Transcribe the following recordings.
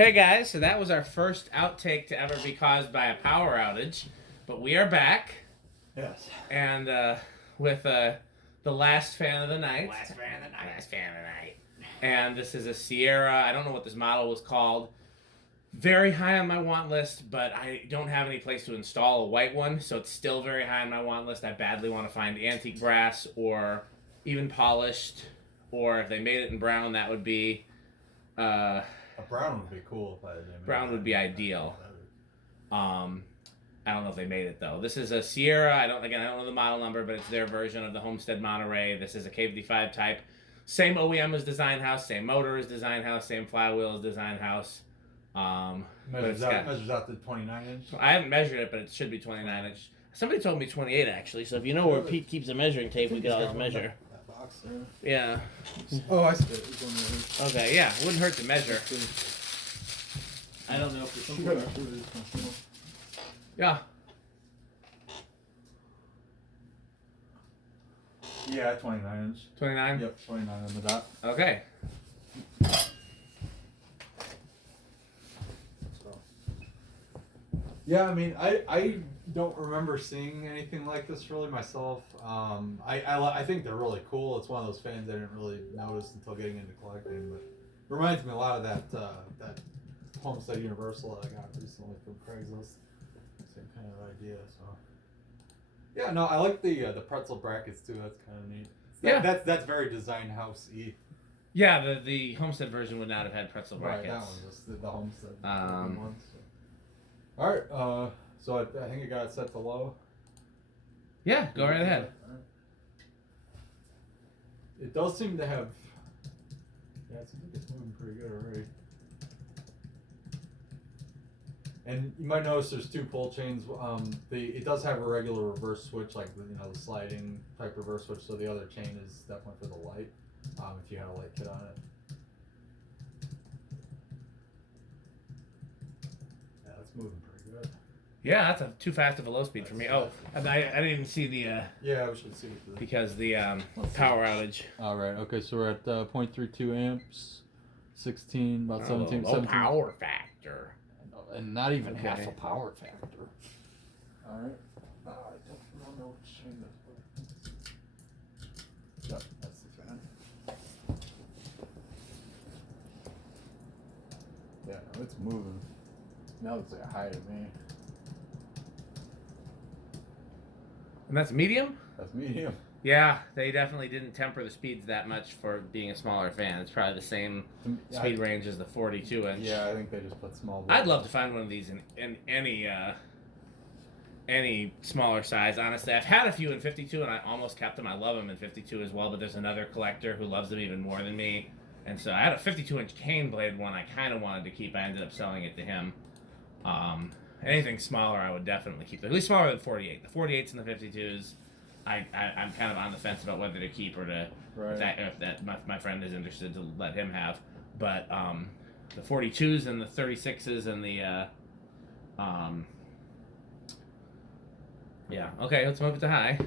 Hey guys, so that was our first outtake to ever be caused by a power outage, but we are back. Yes. And with the last fan of the night. Last fan of the night. Last fan of the night. And this is a Sierra. I don't know what this model was called. Very high on my want list, but I don't have any place to install a white one, so it's still very high on my want list. I badly want to find antique brass or even polished, or if they made it in brown, that would be... A brown would be cool if I did. Brown would be ideal. I don't know if they made it though. This is a Sierra. I don't know the model number, but it's their version of the Homestead Monterey. This is a K55 type. Same OEM as Design House, same motor as Design House, same flywheel as Design House. Measures out to 29 inch. I haven't measured it, but it should be 29 inch. Somebody told me 28 actually. So if you know where Pete keeps a measuring tape, we could always measure. Yeah. Oh, I see it. Okay, yeah. It wouldn't hurt to measure. I don't know for sure. Yeah. Yeah, 29 inch. 29? Yep, 29 on the dot. Okay. So. Yeah, I mean, I don't remember seeing anything like this really myself. I think they're really cool. It's one of those fans I didn't really notice until getting into collecting, but it reminds me a lot of that Homestead Universal that I got recently from Craigslist. Same kind of idea. So yeah, no, I like the pretzel brackets too. That's kind of neat. That's very Design House-y. Yeah, the Homestead version would not have had pretzel brackets. Right, that one, just the Homestead one. So. All right, so I think I got it set to low. Yeah, go right ahead. It does seem to have. Yeah, it seems like it's moving pretty good already. And you might notice there's two pull chains. It does have a regular reverse switch, like the sliding type reverse switch. So the other chain is definitely for the light. If you had a light kit on it. Yeah, it's moving pretty good. Yeah, that's too fast of a low speed for me. Oh, I didn't even see the. Yeah, we should see because the power outage. All right. Okay, so we're at 0.32 amps, 16, about 17. Low power factor. And not even half a power factor. All right. I don't know which chain that's for. Yep, that's the fan. Yeah, no, it's moving. Now it's like high to me. And that's medium? That's medium. Yeah, they definitely didn't temper the speeds that much for being a smaller fan. It's probably the same speed range as the 42 inch. Yeah, I think they just put small. I'd love to find one of these in any smaller size. Honestly, I've had a few in 52, and I almost kept them. I love them in 52 as well. But there's another collector who loves them even more than me, and so I had a 52 inch cane blade one. I kind of wanted to keep. I ended up selling it to him. Anything smaller, I would definitely keep. At least smaller than 48. The 48s and the 52s. I'm kind of on the fence about whether to keep or to if that my friend is interested to let him have, but the 42s and the 36s and the yeah, okay, let's move it to high.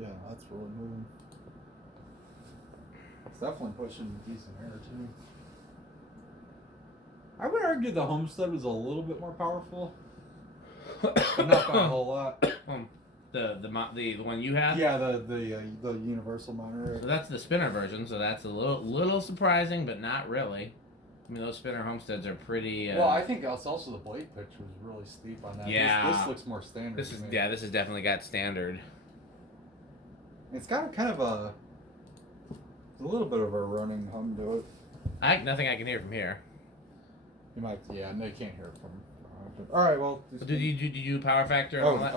Yeah, that's really moving. It's definitely pushing decent air too. I would argue the Homestead was a little bit more powerful, but not by a whole lot. The one you have? Yeah, the Universal Monterey. So that's the spinner version. So that's a little surprising, but not really. I mean, those spinner Homesteads are pretty. Well, I think that's also the blade pitch was really steep on that. Yeah, this looks more standard. This has definitely got standard. It's got kind of a little bit of a running hum to it. Nothing I can hear from here. You might, yeah, no, you can't hear it from. All right, well. Did you do power factor? And all that?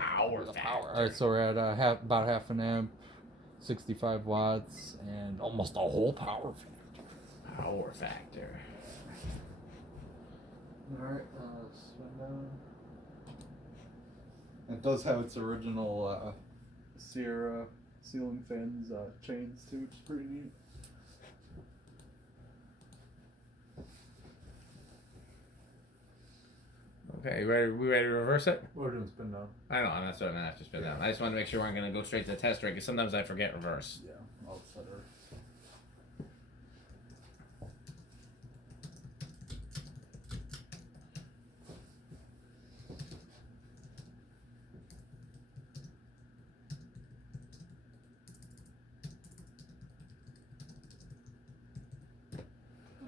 Power factor. All right, so we're at about half an amp, 65 watts, and almost a whole power factor. Power factor. All right, spin down. It does have its original Sierra ceiling fans chains too, which is pretty neat. Okay, we ready to reverse it? We're doing spin down. I know, and that's what I meant after spin down. I just wanted to make sure we weren't going to go straight to the test rig, because sometimes I forget reverse. Yeah, I'll set her.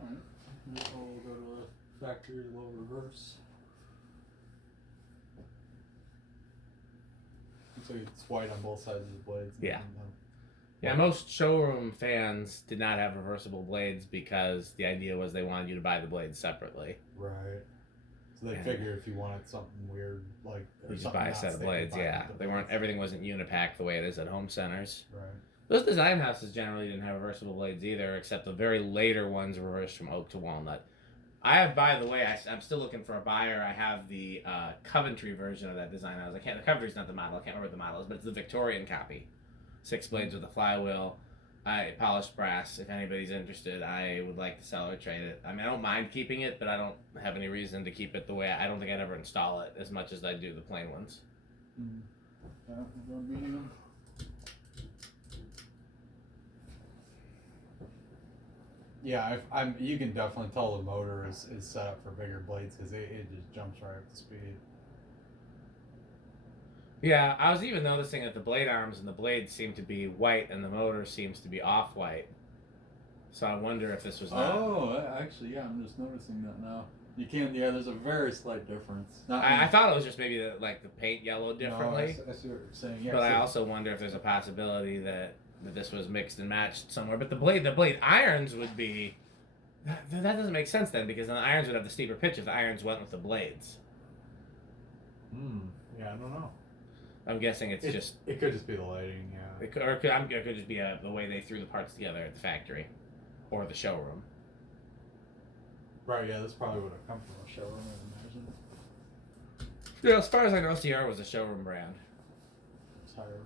Alright, we'll go to the factory low reverse. So it's white on both sides of the blades. Yeah. Yeah, most showroom fans did not have reversible blades because the idea was they wanted you to buy the blades separately. Right. So they figured if you wanted something weird, like you just buy a set of blades. Yeah, they weren't. Everything wasn't unipack the way it is at home centers. Right. Those design houses generally didn't have reversible blades either, except the very later ones reversed from oak to walnut. I have, by the way, I'm still looking for a buyer. I have the Coventry version of that design house. The Coventry's not the model. I can't remember what the model is, but it's the Victorian copy. 6 blades with a flywheel. Polished brass. If anybody's interested, I would like to sell or trade it. I mean, I don't mind keeping it, but I don't have any reason to keep it the way I don't think I'd ever install it as much as I do the plain ones. Yeah, we're beating them. Yeah, I'm. You can definitely tell the motor is set up for bigger blades because it just jumps right up to speed. Yeah, I was even noticing that the blade arms and the blades seem to be white and the motor seems to be off-white. So I wonder if this was not... Oh, actually, yeah, I'm just noticing that now. You can, yeah, there's a very slight difference. I thought it was just maybe the paint yellowed differently. No, I see what you're saying. Yeah, but I also wonder if there's a possibility that this was mixed and matched somewhere. But the blade irons would be... That doesn't make sense then, because then the irons would have the steeper pitch if the irons went with the blades. Yeah, I don't know. I'm guessing it could just be the lighting, yeah. It could just be the way they threw the parts together at the factory or the showroom. Right, yeah, this probably would have come from a showroom, I imagine. Yeah, as far as I know, CR was a showroom brand. Tire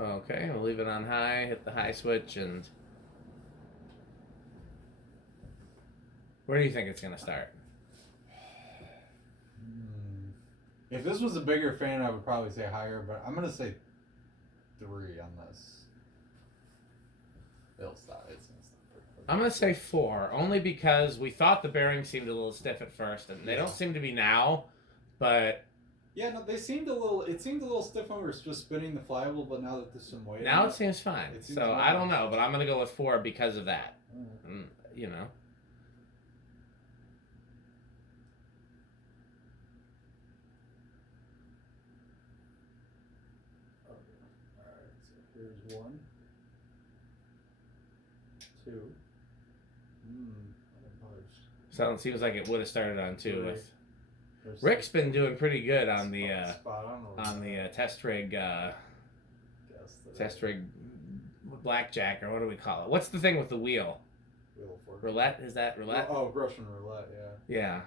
reverse. Okay, we'll leave it on high, hit the high switch, and... Where do you think it's going to start? If this was a bigger fan, I would probably say higher, but I'm going to say 3 on this. It'll stop. It's going to stop. I'm going to say 4, only because we thought the bearings seemed a little stiff at first, and they don't seem to be now, but... Yeah, no, it seemed a little stiff when we were just spinning the flywheel, but now that there's some weight now it seems fine. So I don't know, but I'm going to go with 4 because of that. You know. Here's 1, 2. So it seems like it would have started on 2. Rick's been doing pretty good on the test rig blackjack, or what do we call it? What's the thing with the wheel? Roulette? Is that roulette? Oh, Russian roulette, yeah. Yeah.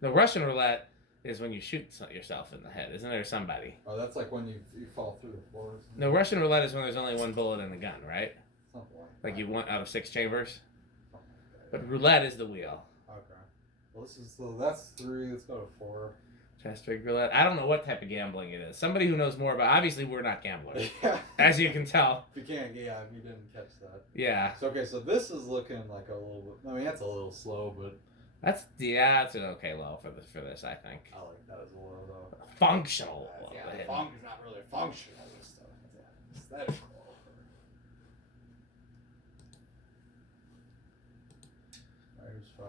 The Russian roulette is when you shoot yourself in the head, isn't there? Somebody. Oh, that's like when you fall through the floor. No, Russian roulette is when there's only one bullet in the gun, right? Something like you want out of 6 chambers. But roulette is the wheel. Okay. Well, that's 3. Let's go to 4. Test rig roulette. I don't know what type of gambling it is. Somebody who knows more about. Obviously, we're not gamblers, as you can tell. If you can't, yeah, if you didn't catch that. Yeah. So so this is looking like a little bit. I mean, that's a little slow, but. That's an okay low for this. I think. I like that as a low though. Functional. Yeah, it's not really functional. This stuff. Yeah, aesthetical. There's 5.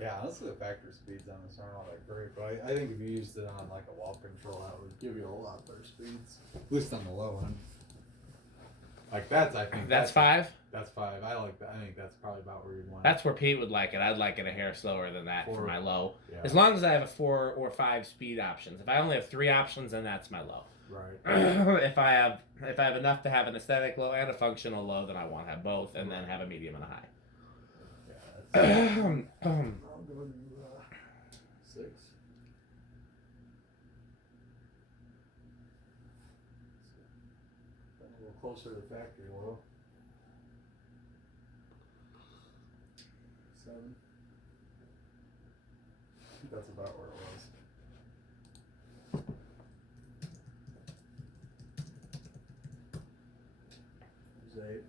Yeah, honestly, the factory speeds on this aren't all that great, but I think if you used it on like a wall control, that would give you a lot better speeds. At least on the low end. Like I think that's 5. That's 5. I like that. I think that's probably about where you'd want. That's where Pete would like it. I'd like it a hair slower than that 4, for my low. Yeah. As long as I have a 4 or 5 speed options. If I only have 3 options, then that's my low. Right. If I have enough to have an aesthetic low and a functional low, then I want to have both, and then have a medium and a high. Yeah, I'll go to 6. A little closer to the factory low. I think that's about where it was. There's 8.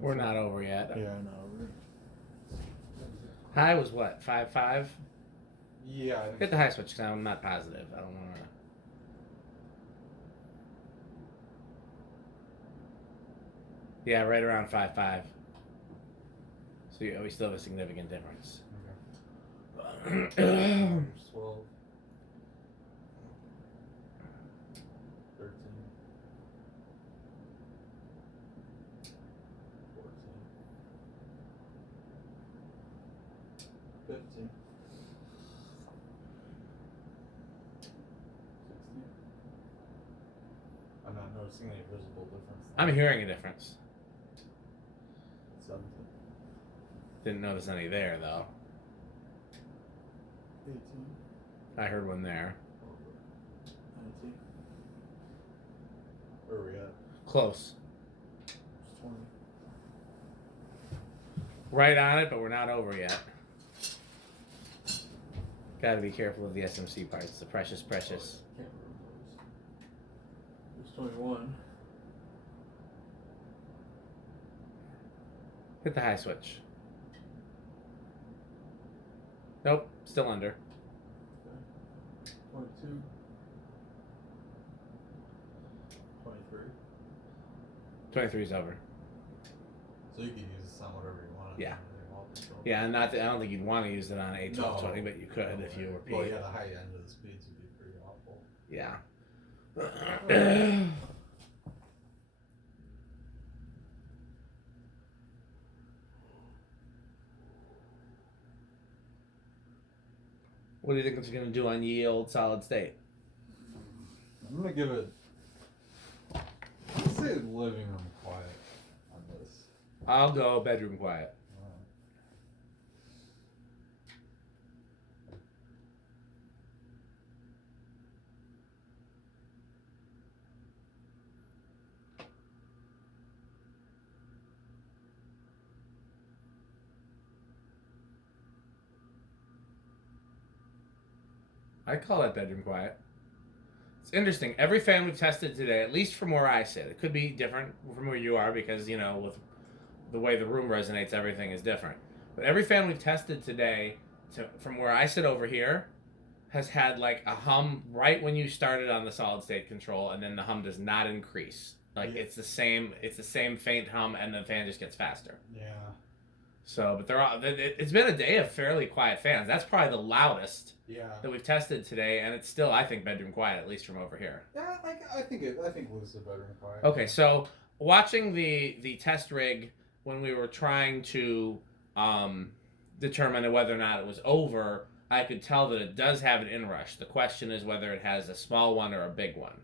We're not over yet. Yeah, not over. High was what? 5.5? Yeah, I think Hit the high switch because I'm not positive. I don't want to. Yeah, right around 5.5. So we still have a significant difference. Okay. 12. 13. 14. 15. 16. I'm not noticing any visible difference. I'm hearing a difference. 17. Didn't notice any there though. 18. I heard one there. 19. Where are we at? Close. It's 20. Right on it, but we're not over yet. Gotta be careful of the SMC parts. The precious. Can't remember those. It's 21. Hit the high switch. Nope, still under. Okay. 22. 23. 23 is over. So you can use this on whatever you want. Yeah. Yeah, and not. I don't think you'd want to use it on 8, 12, 20, but you could if you were Well, paid. yeah, the high end of the speeds would be pretty awful. Yeah. What do you think it's going to do on yield, solid state? I'm gonna give it. Let's say living room quiet on this. I'll go bedroom quiet. I'd call that bedroom quiet. It's interesting. Every fan we've tested today, at least from where I sit, it could be different from where you are because, you know, with the way the room resonates, everything is different. But every fan we've tested today, from where I sit over here, has had like a hum right when you started on the solid state control, and then the hum does not increase. Like it's the same faint hum, and the fan just gets faster. Yeah. So, but they're all. It's been a day of fairly quiet fans. That's probably the loudest that we've tested today, and it's still, I think, bedroom quiet, at least from over here. Yeah, I think lucid bedroom quiet. Okay, so watching the test rig when we were trying to determine whether or not it was over, I could tell that it does have an inrush. The question is whether it has a small one or a big one.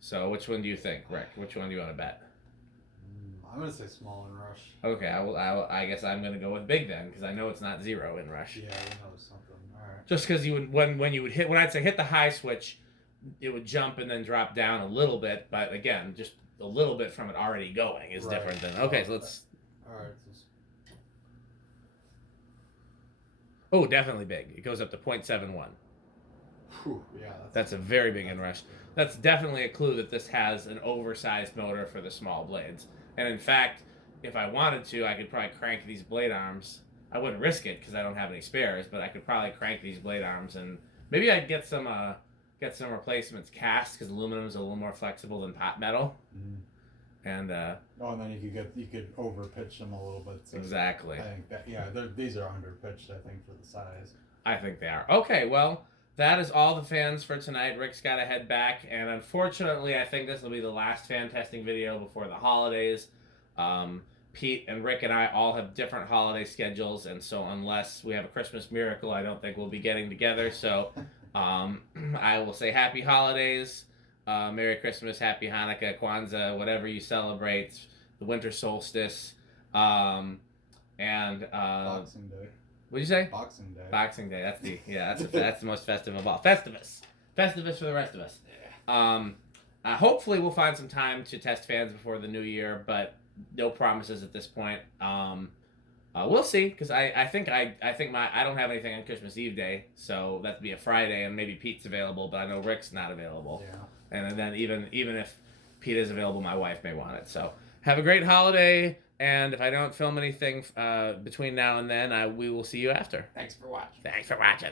So, which one do you think, Rick? Which one do you want to bet? I'm gonna say small inrush. Okay, I guess I'm gonna go with big then, because I know it's not 0 inrush. Yeah, I know something. All right. Just because you would when you would hit, when I'd say hit the high switch, it would jump and then drop down a little bit. But again, just a little bit from it already going is different than. Okay, so let's. All right. Oh, definitely big. It goes up to 0.71. Whew, yeah, that's a very big inrush. That's definitely a clue that this has an oversized motor for the small blades. And in fact, if I wanted to, I could probably crank these blade arms. I wouldn't risk it because I don't have any spares, but I could probably crank these blade arms, and maybe I'd get some replacements cast because aluminum is a little more flexible than pot metal. Mm-hmm. And and then you could over pitch them a little bit. So exactly. I think that these are under pitched. I think for the size. I think they are. Okay, well, that is all the fans for tonight. Rick's got to head back, and unfortunately, I think this will be the last fan testing video before the holidays. Pete and Rick and I all have different holiday schedules, and so unless we have a Christmas miracle, I don't think we'll be getting together. So I will say happy holidays, Merry Christmas, Happy Hanukkah, Kwanzaa, whatever you celebrate, the winter solstice, and Boxing Day. what'd you say? Boxing Day. Boxing Day. That's the most festive of all. Festivus for the rest of us. Yeah. Hopefully we'll find some time to test fans before the new year, but no promises at this point. We'll see, because I think I don't have anything on Christmas Eve day, so that'd be a Friday, and maybe Pete's available, but I know Rick's not available. Yeah. And then even if Pete is available, my wife may want it. So have a great holiday. And if I don't film anything between now and then, we will see you after. Thanks for watching. Thanks for watching.